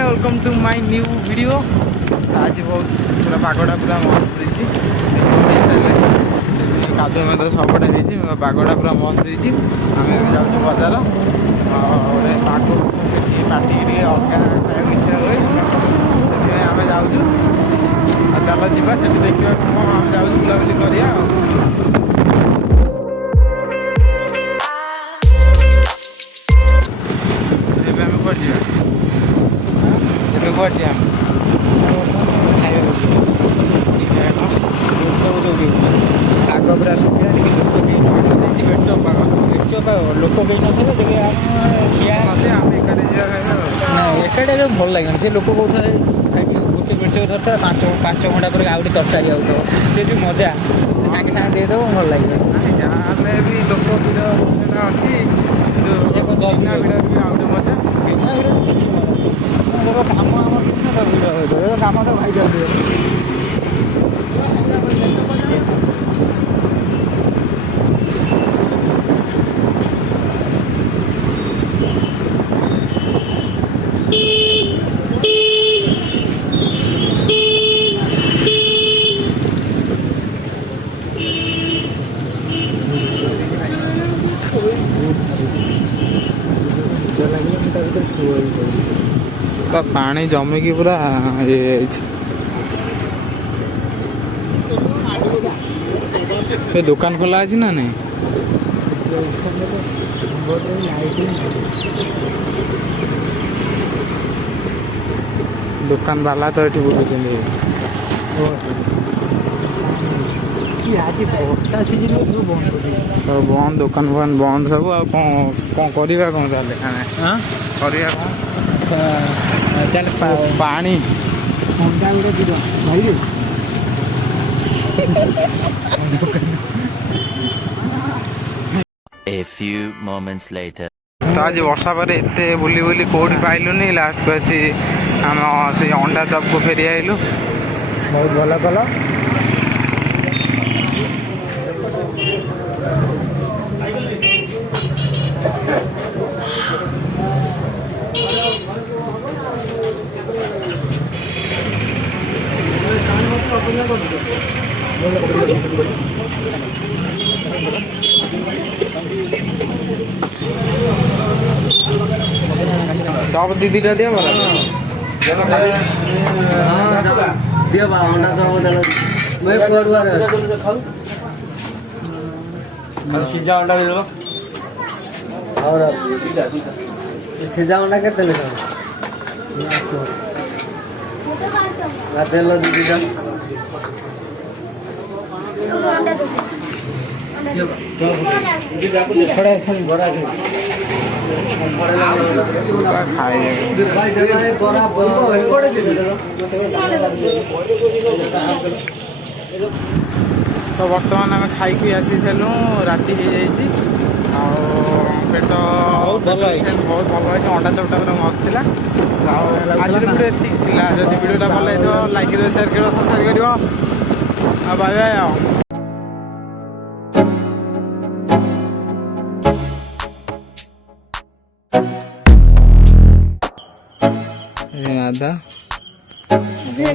Welcome to my new video. आज बहुत पूरा पागटा पूरा मस्त देती कादुआ में सबटा देती पागटा पूरा मस्त देती आम जाऊँ बजार गोटे पाग किसी पार्टी अलग खाया इच्छा हुए से आम जाऊँ चल जा से देखा आम जाऊँ बुलाबुली करा लोक कहीं नथे एकाटे जो भल लगे से लोक कौन गोटे मिर्च धरता पाँच घंटा पर आउट तरकारी आउट से मजा सागे सागे देदेव भल लगे जहाँ भी लोक भिड़ अच्छी मजा बिना भिड़ किसी कम आम भिड़ कम तो भाई जल्दी पूरा पानी जमिकी पूरा ये दुकान खोला अच्छी ना नहीं दुकान वाला तो ये बुलूँ सब बंद दुकान फुकान बंद सब कौन करवा कौन चले करवा चल पानी A few moments later. तो आज वर्षा पर एते बुली बुली कौटी पाइलुनी लास्ट को आसी आम से अंडा चप को फेरी आइलु बहुत भल कल सब दीदी का दिया बोला दियो बा अंडा तो देलो मैं पड़ुआ रे खाली सीधा अंडा दे दो और सीधा अंडा केते ले ना देलो दीदी का खड़े खाली बड़ा तो बर्तमान आम खाई आसी सारू राति हो जाए पेट बहुत भल अंडा चपटा पूरा मस्त थी आज वीडियो एति जब वीडियोटा भल लगे लाइक करो शेयर करो सब्सक्राइब करो बाय बाय आधा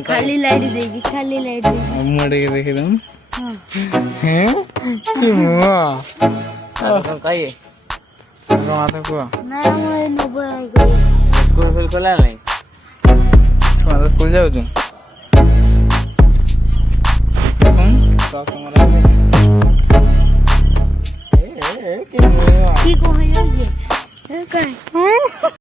खाली लाइट देगी खाली लाइट देगी मोड़े के देखे तुम हैं कहिए माता को ना मैं नोबल स्कूल फिल खोला नहीं तुम्हारा स्कूल जाओ तुम ठीक हो गया ये